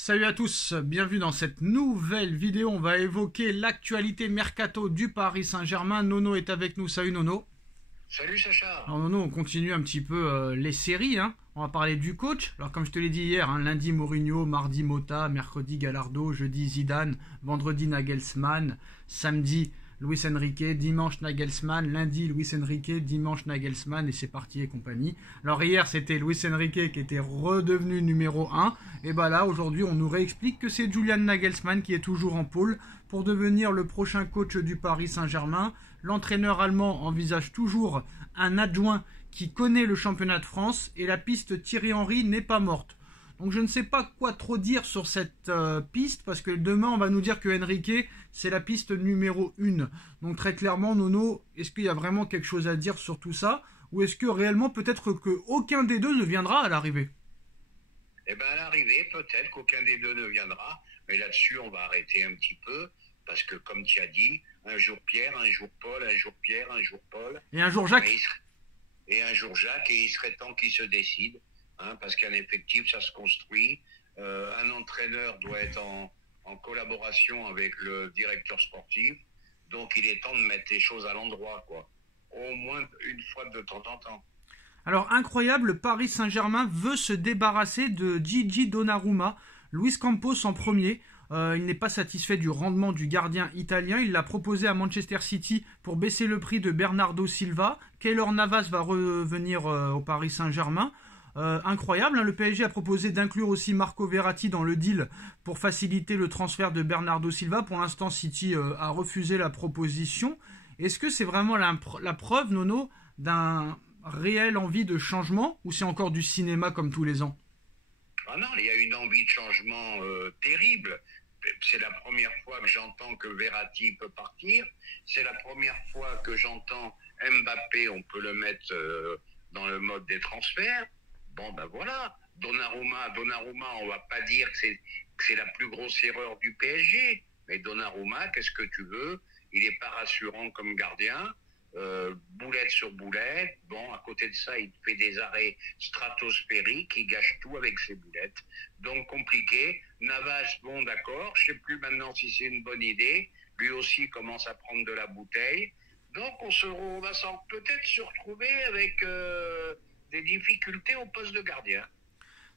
Salut à tous, bienvenue dans cette nouvelle vidéo. On va évoquer l'actualité mercato du Paris Saint-Germain. Nono est avec nous. Salut Nono. Salut Sacha. Alors Nono, on continue un petit peu les séries. On va parler du coach. Alors comme je te l'ai dit hier, lundi Mourinho, mardi Motta, mercredi Gallardo, jeudi Zidane, vendredi Nagelsmann, samedi Luis Enrique, dimanche Nagelsmann, lundi Luis Enrique, dimanche Nagelsmann et c'est parti et compagnie. Alors hier c'était Luis Enrique qui était redevenu numéro 1 et bah là aujourd'hui on nous réexplique que c'est Julian Nagelsmann qui est toujours en pôle pour devenir le prochain coach du Paris Saint-Germain. L'entraîneur allemand envisage toujours un adjoint qui connaît le championnat de France et la piste Thierry Henry n'est pas morte. Donc je ne sais pas quoi trop dire sur cette piste parce que demain on va nous dire que Enrique c'est la piste numéro 1. Donc très clairement Nono, est-ce qu'il y a vraiment quelque chose à dire sur tout ça ou est-ce que réellement peut-être qu'aucun des deux ne viendra à l'arrivée? Eh bien à l'arrivée peut-être qu'aucun des deux ne viendra, mais là-dessus on va arrêter un petit peu parce que comme tu as dit, un jour Pierre, un jour Paul, un jour Pierre, un jour Paul. Et un jour Jacques. Et un jour Jacques et il serait temps qu'il se décide. Parce qu'un effectif, ça se construit. Un entraîneur doit être en collaboration avec le directeur sportif. Donc, il est temps de mettre les choses à l'endroit, quoi. Au moins une fois de temps en temps. Alors, incroyable, le Paris Saint-Germain veut se débarrasser de Gigi Donnarumma. Luis Campos en premier. Il n'est pas satisfait du rendement du gardien italien. Il l'a proposé à Manchester City pour baisser le prix de Bernardo Silva. Keylor Navas va revenir au Paris Saint-Germain. Incroyable, le PSG a proposé d'inclure aussi Marco Verratti dans le deal pour faciliter le transfert de Bernardo Silva. Pour l'instant, City a refusé la proposition. Est-ce que c'est vraiment la preuve, Nono, d'un réel envie de changement ou c'est encore du cinéma comme tous les ans? Ah non, il y a une envie de changement terrible. C'est la première fois que j'entends que Verratti peut partir. C'est la première fois que j'entends Mbappé, on peut le mettre dans le mode des transferts. Bon ben voilà, Donnarumma, on va pas dire que c'est la plus grosse erreur du PSG, mais Donnarumma, qu'est-ce que tu veux? Il est pas rassurant comme gardien, boulette sur boulette. Bon, à côté de ça, il fait des arrêts stratosphériques, il gâche tout avec ses boulettes. Donc compliqué. Navas, bon d'accord, je sais plus maintenant si c'est une bonne idée. Lui aussi commence à prendre de la bouteille. Donc on va peut-être se retrouver avec des difficultés au poste de gardien.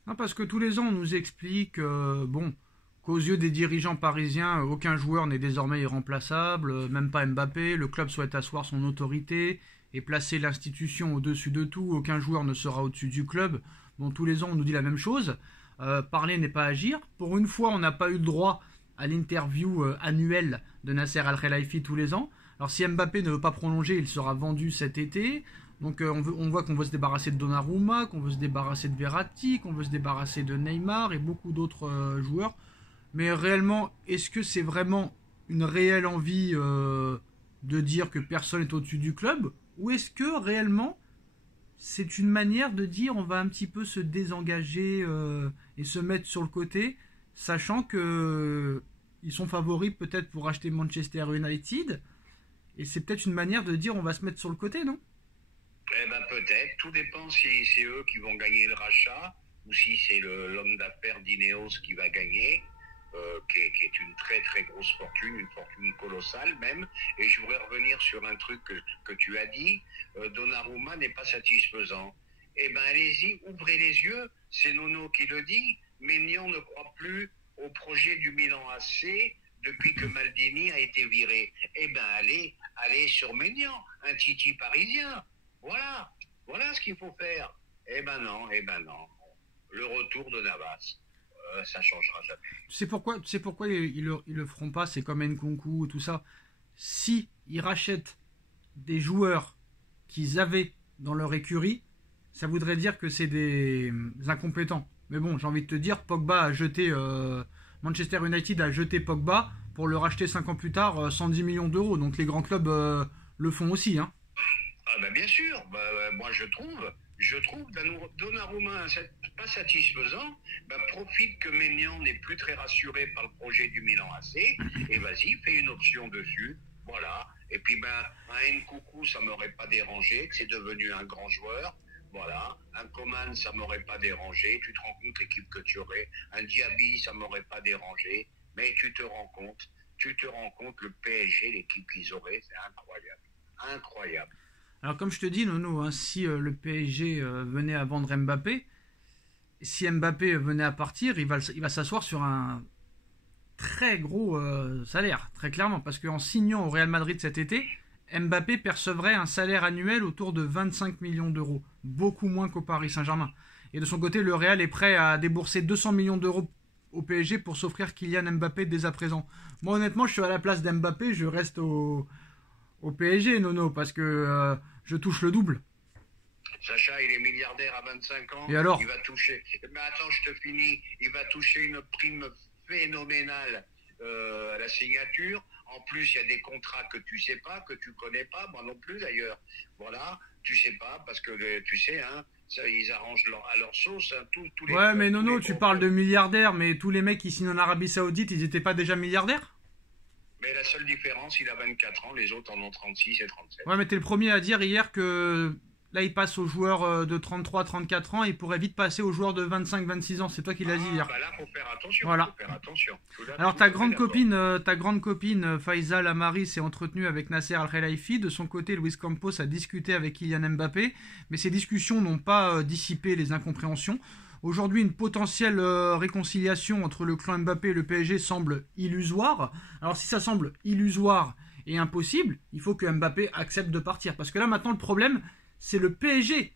Non, parce que tous les ans, on nous explique qu'aux yeux des dirigeants parisiens, aucun joueur n'est désormais irremplaçable, même pas Mbappé. Le club souhaite asseoir son autorité et placer l'institution au-dessus de tout. Aucun joueur ne sera au-dessus du club. Bon, tous les ans, on nous dit la même chose. Parler n'est pas agir. Pour une fois, on n'a pas eu le droit à l'interview annuelle de Nasser Al-Khelaifi tous les ans. Alors, si Mbappé ne veut pas prolonger, il sera vendu cet été. Donc on voit qu'on veut se débarrasser de Donnarumma, qu'on veut se débarrasser de Verratti, qu'on veut se débarrasser de Neymar et beaucoup d'autres joueurs. Mais réellement, est-ce que c'est vraiment une réelle envie de dire que personne n'est au-dessus du club? Ou est-ce que réellement c'est une manière de dire on va un petit peu se désengager et se mettre sur le côté, sachant que ils sont favoris peut-être pour acheter Manchester United, et c'est peut-être une manière de dire on va se mettre sur le côté, non? Eh ben peut-être, tout dépend si c'est eux qui vont gagner le rachat ou si c'est l'homme d'affaires d'Ineos qui va gagner, qui est une très très grosse fortune, une fortune colossale même. Et je voudrais revenir sur un truc que tu as dit, Donnarumma n'est pas satisfaisant. Eh ben allez-y, ouvrez les yeux, c'est Nono qui le dit, Maignan ne croit plus au projet du Milan AC depuis que Maldini a été viré. Eh ben allez sur Maignan, un Titi parisien. Voilà ce qu'il faut faire. Eh ben non. Le retour de Navas, ça changera jamais. Tu sais pourquoi ils le feront pas, c'est comme Nkunku et tout ça. Si ils rachètent des joueurs qu'ils avaient dans leur écurie, ça voudrait dire que c'est des incompétents. Mais bon, j'ai envie de te dire, Manchester United a jeté Pogba pour le racheter 5 ans plus tard 110 millions d'euros. Donc les grands clubs le font aussi. Ah ben bien sûr, moi je trouve Donnarumma pas satisfaisant, profite que Maignan n'est plus très rassuré par le projet du Milan AC, et vas-y, fais une option dessus, voilà. Et puis un Nkunku, ça m'aurait pas dérangé, que c'est devenu un grand joueur. Voilà, un Coman, ça m'aurait pas dérangé. Tu te rends compte l'équipe que tu aurais. Un Diaby, ça m'aurait pas dérangé. Mais tu te rends compte le PSG, l'équipe qu'ils auraient, c'est incroyable. Incroyable. Alors comme je te dis, Nono, hein, si le PSG venait à vendre Mbappé, si Mbappé venait à partir, il va s'asseoir sur un très gros salaire, très clairement. Parce qu'en signant au Real Madrid cet été, Mbappé percevrait un salaire annuel autour de 25 millions d'euros. Beaucoup moins qu'au Paris Saint-Germain. Et de son côté, le Real est prêt à débourser 200 millions d'euros au PSG pour s'offrir Kylian Mbappé dès à présent. Moi, honnêtement, je suis à la place d'Mbappé, je reste au PSG, Nono, parce que je touche le double. Sacha, il est milliardaire à 25 ans. Et alors? Il va toucher. Mais attends, je te finis. Il va toucher une prime phénoménale à la signature. En plus, il y a des contrats que tu sais pas, que tu connais pas, moi non plus d'ailleurs. Voilà, tu sais pas, parce que tu sais, hein, ça, ils arrangent à leur sauce, hein, tous les. Ouais, mais Nono, tu parles de milliardaires, mais tous les mecs qui signent en Arabie Saoudite, ils étaient pas déjà milliardaires? Mais la seule différence, il a 24 ans, les autres en ont 36 et 37. Ouais, mais t'es le premier à dire hier que là, il passe aux joueurs de 33-34 ans, et il pourrait vite passer aux joueurs de 25-26 ans. C'est toi qui l'as dit hier. Bah là, faut faire attention. Voilà. Faut faire attention. Alors ta grande copine Faisal Amari s'est entretenue avec Nasser Al-Khelaifi. De son côté, Luis Campos a discuté avec Kylian Mbappé, mais ces discussions n'ont pas dissipé les incompréhensions. Aujourd'hui, une potentielle réconciliation entre le clan Mbappé et le PSG semble illusoire. Alors si ça semble illusoire et impossible, il faut que Mbappé accepte de partir. Parce que là maintenant le problème, c'est le PSG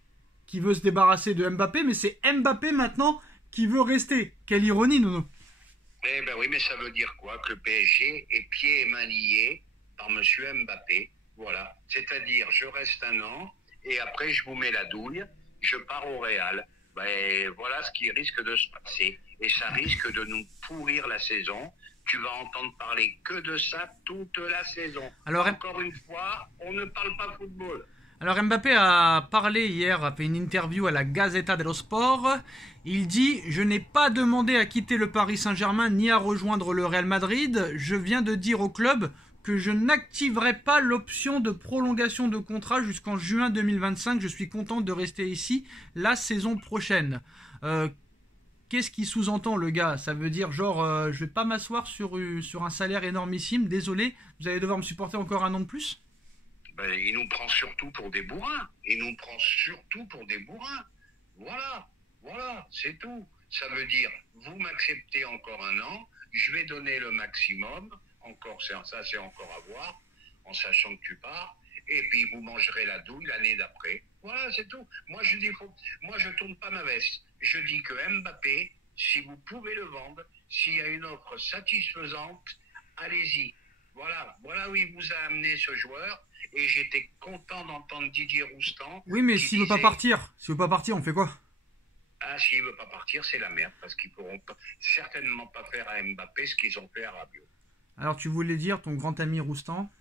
qui veut se débarrasser de Mbappé, mais c'est Mbappé maintenant qui veut rester. Quelle ironie, Nono. Eh ben oui, mais ça veut dire quoi? Que le PSG est pieds et mains liés par monsieur Mbappé. Voilà. C'est-à-dire, je reste un an et après je vous mets la douille, je pars au Real. Ben, voilà ce qui risque de se passer. Et ça risque de nous pourrir la saison. Tu vas entendre parler que de ça toute la saison. Alors, encore une fois, on ne parle pas football. Alors Mbappé a parlé hier, a fait une interview à la Gazzetta dello Sport. Il dit « Je n'ai pas demandé à quitter le Paris Saint-Germain ni à rejoindre le Real Madrid. Je viens de dire au club que je n'activerai pas l'option de prolongation de contrat jusqu'en juin 2025. Je suis content de rester ici la saison prochaine. » Qu'est-ce qui sous-entend le gars? Ça veut dire genre je vais pas m'asseoir sur un salaire énormissime. Désolé, vous allez devoir me supporter encore un an de plus? Ben, il nous prend surtout pour des bourrins. Voilà, c'est tout. Ça veut dire, vous m'acceptez encore un an, je vais donner le maximum, encore ça c'est encore à voir, en sachant que tu pars, et puis vous mangerez la douille l'année d'après. Voilà, c'est tout. Moi je tourne pas ma veste. Je dis que Mbappé, si vous pouvez le vendre, s'il y a une offre satisfaisante, allez-y. Voilà où il vous a amené ce joueur. Et j'étais content d'entendre Didier Roustan. Oui, mais s'il veut pas partir, on fait quoi? Ah, s'il veut pas partir, c'est la merde, parce qu'ils pourront certainement pas faire à Mbappé ce qu'ils ont fait à Rabiot. Alors tu voulais dire ton grand ami Roustan?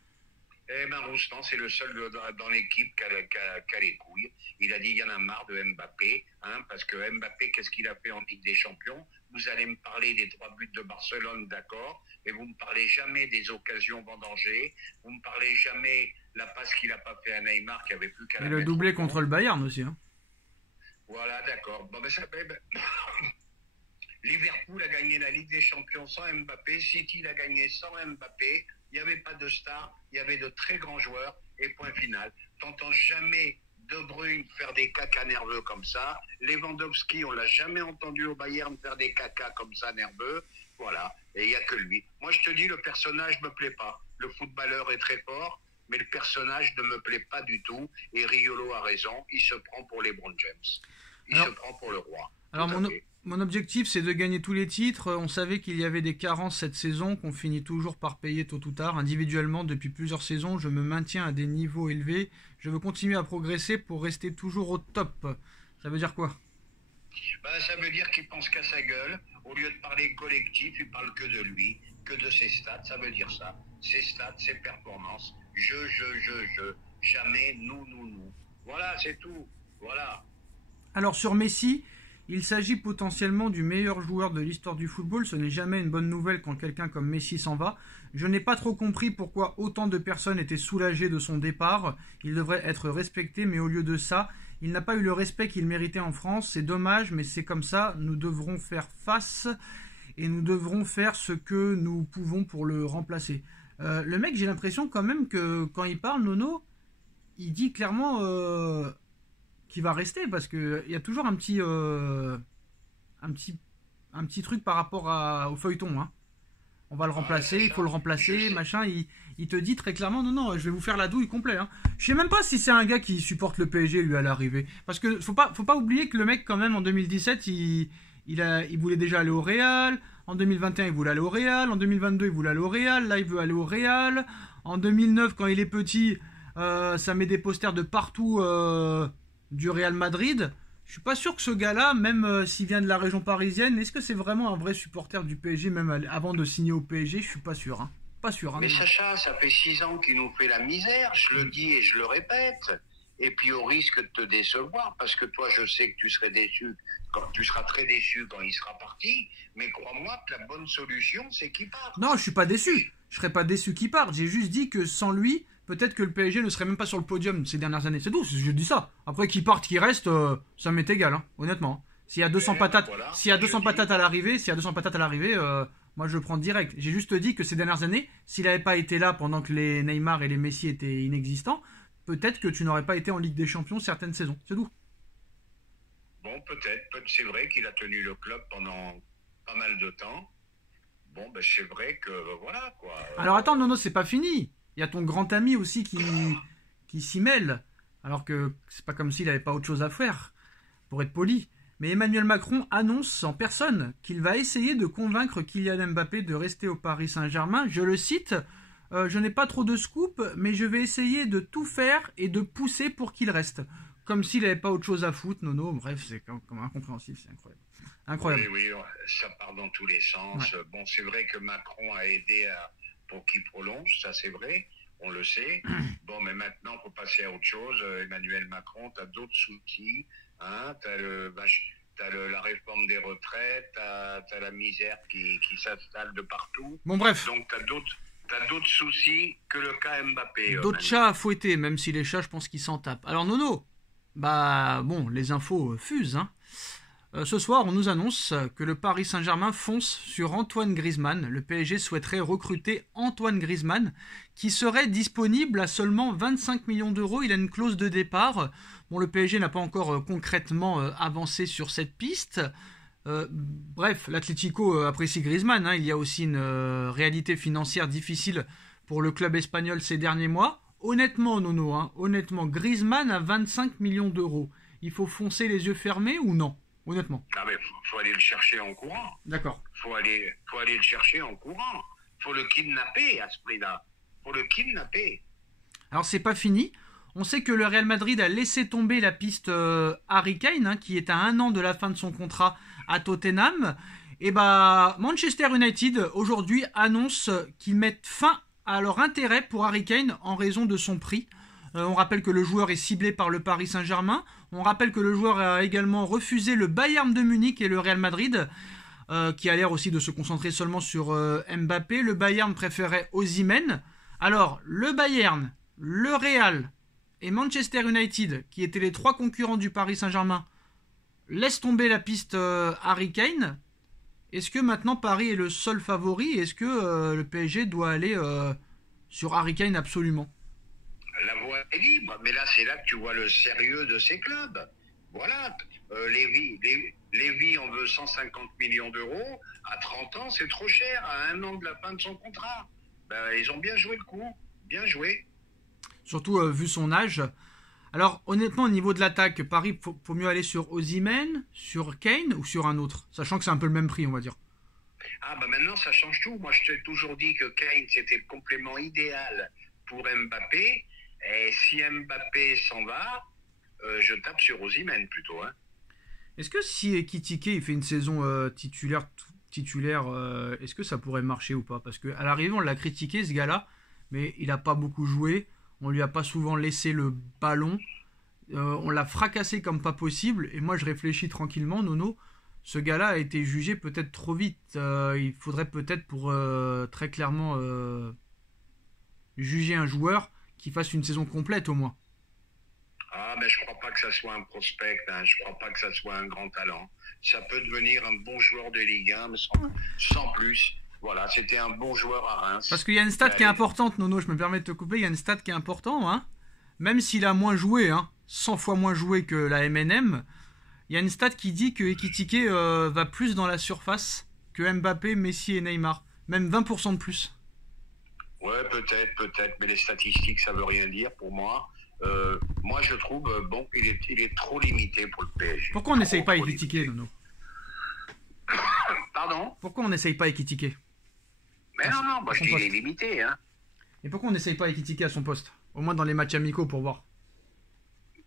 Eh ben Roustan, c'est le seul dans l'équipe qui a les couilles. Il a dit il y en a marre de Mbappé, hein, parce que Mbappé, qu'est-ce qu'il a fait en Ligue des Champions? Vous allez me parler des 3 buts de Barcelone, d'accord, mais vous me parlez jamais des occasions vendangées, vous me parlez jamais la passe qu'il a pas fait à Neymar qui avait plus qu'à la mettre. Et le doublé contre le Bayern aussi, hein. Voilà, d'accord. Bon, Liverpool a gagné la Ligue des Champions sans Mbappé, City l'a gagné sans Mbappé, il n'y avait pas de stars, il y avait de très grands joueurs, et point final. T'entends jamais De Bruyne faire des cacas nerveux comme ça, Lewandowski, on l'a jamais entendu au Bayern faire des cacas comme ça nerveux, voilà, et il n'y a que lui. Moi je te dis, le personnage me plaît pas, le footballeur est très fort, mais le personnage ne me plaît pas du tout, et Riolo a raison, il se prend pour LeBron James, il se prend pour le roi. Alors mon objectif, c'est de gagner tous les titres. On savait qu'il y avait des carences cette saison, qu'on finit toujours par payer tôt ou tard. Individuellement, depuis plusieurs saisons, je me maintiens à des niveaux élevés. Je veux continuer à progresser pour rester toujours au top. Ça veut dire quoi? Ça veut dire qu'il pense qu'à sa gueule. Au lieu de parler collectif, il parle que de lui, que de ses stats. Ça veut dire ça. Ses stats, ses performances. Je. Jamais nous. Voilà, c'est tout. Voilà. Alors sur Messi, il s'agit potentiellement du meilleur joueur de l'histoire du football. Ce n'est jamais une bonne nouvelle quand quelqu'un comme Messi s'en va. Je n'ai pas trop compris pourquoi autant de personnes étaient soulagées de son départ. Il devrait être respecté, mais au lieu de ça, Il n'a pas eu le respect qu'il méritait en France. C'est dommage, mais c'est comme ça. Nous devrons faire face et nous devrons faire ce que nous pouvons pour le remplacer. Le mec, j'ai l'impression quand même que quand il parle, Nono, il dit clairement qu'il va rester parce qu'il y a toujours un petit truc par rapport au feuilleton. Hein. On va le remplacer, il faut le remplacer, machin. Il te dit très clairement, non, je vais vous faire la douille complet. Hein. Je sais même pas si c'est un gars qui supporte le PSG, lui, à l'arrivée. Parce que faut pas oublier que le mec, quand même, en 2017, il voulait déjà aller au Real. En 2021, il voulait aller au Real. En 2022, il voulait aller au Real. Là, il veut aller au Real. En 2009, quand il est petit, ça met des posters de partout du Real Madrid. Je suis pas sûr que ce gars-là, même s'il vient de la région parisienne, est-ce que c'est vraiment un vrai supporter du PSG, même avant de signer au PSG? Je suis pas sûr. Hein. Pas sûr. Hein, mais Sacha, ça fait 6 ans qu'il nous fait la misère, je le dis et je le répète. Et puis au risque de te décevoir, parce que toi, je sais que tu serais déçu, tu seras très déçu quand il sera parti, mais crois-moi que la bonne solution, c'est qu'il parte. Non, je suis pas déçu. Je serais pas déçu qu'il parte. J'ai juste dit que sans lui, peut-être que le PSG ne serait même pas sur le podium ces dernières années. C'est tout, je dis ça. Après qu'il parte, qu'il reste, ça m'est égal, hein, honnêtement. S'il y a 200 patates, voilà, s'il y a 200 patates à l'arrivée, moi je le prends direct. J'ai juste dit que ces dernières années, s'il n'avait pas été là pendant que les Neymar et les Messi étaient inexistants, peut-être que tu n'aurais pas été en Ligue des Champions certaines saisons. C'est tout. Bon, peut-être. C'est vrai qu'il a tenu le club pendant pas mal de temps. Bon, ben c'est vrai que voilà quoi. Alors attends, Nono, c'est pas fini. Il y a ton grand ami aussi qui s'y mêle. Alors que c'est pas comme s'il n'avait pas autre chose à faire, pour être poli. Mais Emmanuel Macron annonce en personne qu'il va essayer de convaincre Kylian Mbappé de rester au Paris Saint-Germain. Je le cite, je n'ai pas trop de scoop, mais je vais essayer de tout faire et de pousser pour qu'il reste. Comme s'il n'avait pas autre chose à foutre, Nono. Bref, c'est comme incompréhensible, c'est incroyable. Incroyable. Oui, ça part dans tous les sens. Ouais. Bon, c'est vrai que Macron a aidé pour qu'il prolonge, ça c'est vrai, on le sait. Bon, mais maintenant, il faut passer à autre chose. Emmanuel Macron, tu as d'autres soucis. Hein, tu as la réforme des retraites, tu as la misère qui s'installe de partout. Bon, bref. Donc, tu as d'autres soucis que le cas Mbappé. D'autres chats à fouetter, même si les chats, je pense qu'ils s'en tapent. Alors, Nono, bon, les infos fusent, hein. Ce soir, on nous annonce que le Paris Saint-Germain fonce sur Antoine Griezmann. Le PSG souhaiterait recruter Antoine Griezmann, qui serait disponible à seulement 25 millions d'euros. Il a une clause de départ. Bon, le PSG n'a pas encore concrètement avancé sur cette piste. Bref, l'Atlético apprécie Griezmann. Hein. Il y a aussi une réalité financière difficile pour le club espagnol ces derniers mois. Honnêtement, Nono, honnêtement, Griezmann a 25 millions d'euros. Il faut foncer les yeux fermés ou non? Honnêtement. Ah mais faut aller le chercher en courant. D'accord. Faut aller le chercher en courant. Faut le kidnapper à ce prix-là. Faut le kidnapper. Alors c'est pas fini. On sait que le Real Madrid a laissé tomber la piste Harry Kane, qui est à 1 an de la fin de son contrat à Tottenham. Et Manchester United aujourd'hui annonce qu'ils mettent fin à leur intérêt pour Harry Kane en raison de son prix. On rappelle que le joueur est ciblé par le Paris Saint-Germain. On rappelle que le joueur a également refusé le Bayern de Munich et le Real Madrid, qui a l'air aussi de se concentrer seulement sur Mbappé. Le Bayern préférait Osimhen. Alors, le Bayern, le Real et Manchester United, qui étaient les 3 concurrents du Paris Saint-Germain, laissent tomber la piste Harry Kane. Est-ce que maintenant Paris est le seul favori? Est-ce que le PSG doit aller sur Harry Kane absolument? La voie est libre, mais là c'est là que tu vois le sérieux de ces clubs. Voilà, Lévy en veut 150 millions d'euros, à 30 ans c'est trop cher, à 1 an de la fin de son contrat. Ils ont bien joué le coup, bien joué. Surtout vu son âge. Alors honnêtement au niveau de l'attaque, Paris, faut mieux aller sur Osimhen, sur Kane ou sur un autre, sachant que c'est un peu le même prix on va dire. Ah maintenant ça change tout, moi je t'ai toujours dit que Kane c'était le complément idéal pour Mbappé. Et si Mbappé s'en va, je tape sur Osimhen plutôt. Hein. Est-ce que si Ekitike il fait une saison titulaire, est-ce que ça pourrait marcher ou pas? Parce qu'à l'arrivée, on l'a critiqué ce gars-là, mais il n'a pas beaucoup joué. On lui a pas souvent laissé le ballon. On l'a fracassé comme pas possible. Et moi, je réfléchis tranquillement, Nono. Ce gars-là a été jugé peut-être trop vite. Il faudrait peut-être pour très clairement juger un joueur qui fasse une saison complète au moins. Ah, mais je crois pas que ça soit un prospect, hein. Je crois pas que ça soit un grand talent. Ça peut devenir un bon joueur de Ligue 1, mais sans plus. Voilà, c'était un bon joueur à Reims. Parce qu'il y a une stat qui est importante, Nono, je me permets de te couper, il y a une stat qui est importante, hein. Même s'il a moins joué, hein, 100 fois moins joué que la MNM, il y a une stat qui dit que Ekitike va plus dans la surface que Mbappé, Messi et Neymar. Même 20% de plus. Ouais, peut-être, mais les statistiques, ça veut rien dire pour moi. Moi, je trouve, bon, il est trop limité pour le PSG. Pourquoi on n'essaye pas Ekitike, Nono? Pardon? Pourquoi on n'essaye pas Ekitike? Mais non, moi je dis il est limité, hein. Et pourquoi on n'essaye pas Ekitike à son poste? Au moins dans les matchs amicaux pour voir.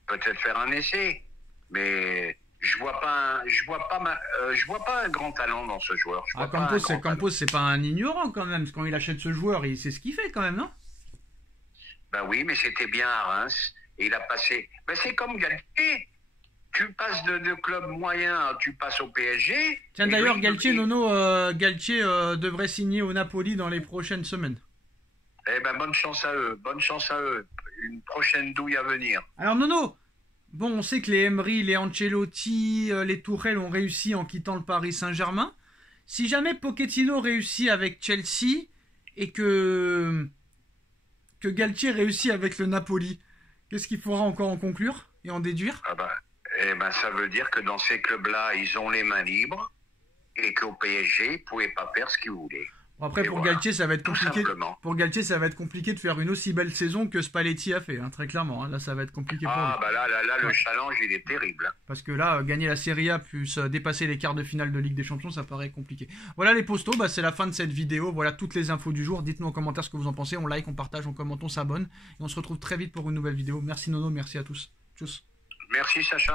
Peut-être faire un essai, mais je vois pas un grand talent dans ce joueur. Campos, c'est pas un ignorant quand même. Quand il achète ce joueur, il sait ce qu'il fait quand même, non? Ben oui, mais c'était bien à Reims. Et il a passé. Ben c'est comme Galtier. Tu passes de club moyen, tu passes au PSG. Tiens, d'ailleurs, Galtier, Nono, Galtier devrait signer au Napoli dans les prochaines semaines. Eh ben, bonne chance à eux. Une prochaine douille à venir. Alors, Nono, bon, on sait que les Emery, les Ancelotti, les Tourelle ont réussi en quittant le Paris Saint-Germain. Si jamais Pochettino réussit avec Chelsea et que Galtier réussit avec le Napoli, qu'est-ce qu'il faudra encore en conclure et en déduire? Eh ben, ça veut dire que dans ces clubs-là, ils ont les mains libres et qu'au PSG, ils ne pouvaient pas faire ce qu'ils voulaient. Bon, après, pour Galtier, ça va être compliqué. Pour Galtier, ça va être compliqué de faire une aussi belle saison que Spalletti a fait, hein, très clairement. Hein. Là, ça va être compliqué pour lui. Ah, bah là, le challenge, il est terrible. Hein. Parce que là, gagner la Serie A plus dépasser les quarts de finale de Ligue des Champions, ça paraît compliqué. Voilà les postos, bah, c'est la fin de cette vidéo. Voilà toutes les infos du jour. Dites-nous en commentaire ce que vous en pensez. On like, on partage, on commente, on s'abonne. Et on se retrouve très vite pour une nouvelle vidéo. Merci Nono, merci à tous. Tchuss. Merci Sacha.